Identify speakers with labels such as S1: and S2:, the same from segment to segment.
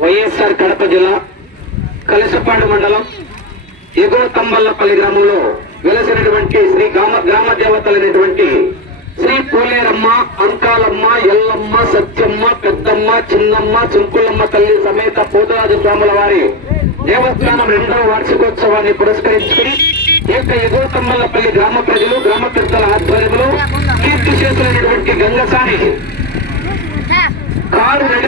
S1: వైఎస్ఆర్ కడప జిల్లా కలసపాడు మండలం ఎగువ తంబల్లపల్లి గ్రామంలో వెలసినటువంటి శ్రీ గ్రామ గ్రామ దేవతలైనటువంటి శ్రీ పూలేరమ్మ అంకాలమ్మ ఎల్లమ్మ సత్యమ్మ పెద్దమ్మ చిన్నమ్మ చుంకులమ్మ తల్లి సమేత పోతరాజు స్వాముల వారి దేవస్థానం రెండవ వార్షికోత్సవాన్ని పురస్కరించుకుని ఏక యొక్క ఎగువ గ్రామ ప్రజలు గ్రామ పెద్దల ఆధ్వర్యంలో కీర్తి చేసినటువంటి గంగసాని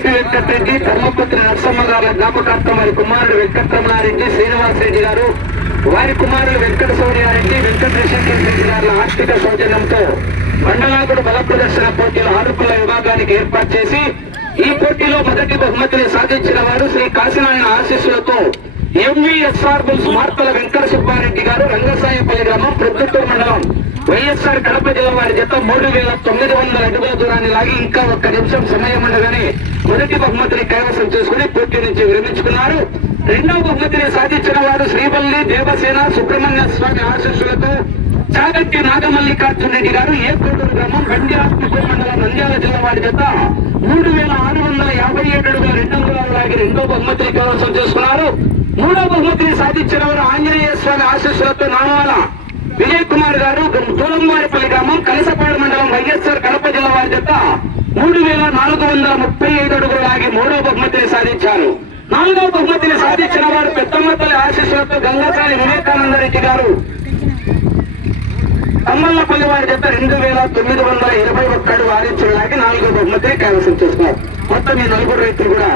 S1: రెడ్డి వెంకటరెడ్డి ధర్మపుత్రి నరసమ్మ గారి జ్ఞాపకార్థం వారి కుమారుడు వెంకటరమణారెడ్డి శ్రీనివాస్ రెడ్డి గారు వారి కుమారుడు వెంకట సౌర్యారెడ్డి వెంకటేశ్వర రెడ్డి గారి ఆర్థిక సౌజన్యంతో మండలాకుడు బల ప్రదర్శన పోటీలు ఆరుకుల విభాగానికి ఏర్పాటు చేసి ఈ పోటీలో మొదటి బహుమతిని సాధించిన వారు శ్రీ కాశీనారాయణ ఆశీస్సులతో ఎంవీఎస్ఆర్ బుల్స్ మార్తల వెంకట సుబ్బారెడ్డి గారు రంగసాయపల్లి గ్రామం ప్రొద్దుటూరు వైఎస్ఆర్ కడప జిల్లా వారి జత మూడు వేల తొమ్మిది వందల అడుగుల దూరాన్ని లాగి ఇంకా ఒక్క నిమిషం సమయం ఉండగానే మొదటి బహుమతిని కైవసం చేసుకుని పోటీ నుంచి విరమించుకున్నారు. రెండవ బహుమతిని సాధించిన వారు శ్రీవల్లి దేవసేన సుబ్రహ్మణ్య స్వామి ఆశీస్సులతో చాగట్టి నాగమల్లికార్జున రెడ్డి గారు ఏ కోటూరు గ్రామం బండి ఆత్మకూరు మండలం నంద్యాల జిల్లా వారి జత మూడు వేల ఆరు వందల యాభై ఏడు అడుగుల రెండు అంగుళాలు లాగి రెండో బహుమతిని కైవసం చేసుకున్నారు. మూడో బహుమతిని సాధించిన వారు ఆంజనేయ స్వామి ఆశీస్సులతో నామాల విజయ్ కుమార్ గారు దూరంవారిపల్లి గ్రామం కలసపాడు మండలం వైఎస్ఆర్ కడప జిల్లా వారి జత మూడు వేల నాలుగు వందల ముప్పై ఐదు అడుగులు లాగి మూడో బహుమతిని సాధించారు. నాలుగో బహుమతిని సాధించిన వారు పెద్దమ్మతల్లి ఆశీస్సులతో గంగాసాని వివేకానంద రెడ్డి గారు. తమ్మల్లపల్లి వారి చేత రెండు వేల తొమ్మిది వందల ఇరవై ఒక్క అడుగు ఆరించులు లాగి నాలుగో బహుమతిని కైవసం చేసుకున్నారు మొత్తం ఈ నలుగురు రైతులు కూడా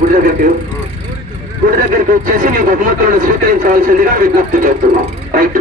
S1: గుడి దగ్గరికి గుడి దగ్గరికి వచ్చేసి మీ బహుమతులను స్వీకరించవలసిందిగా విజ్ఞప్తి చేస్తున్నాం. రైట్.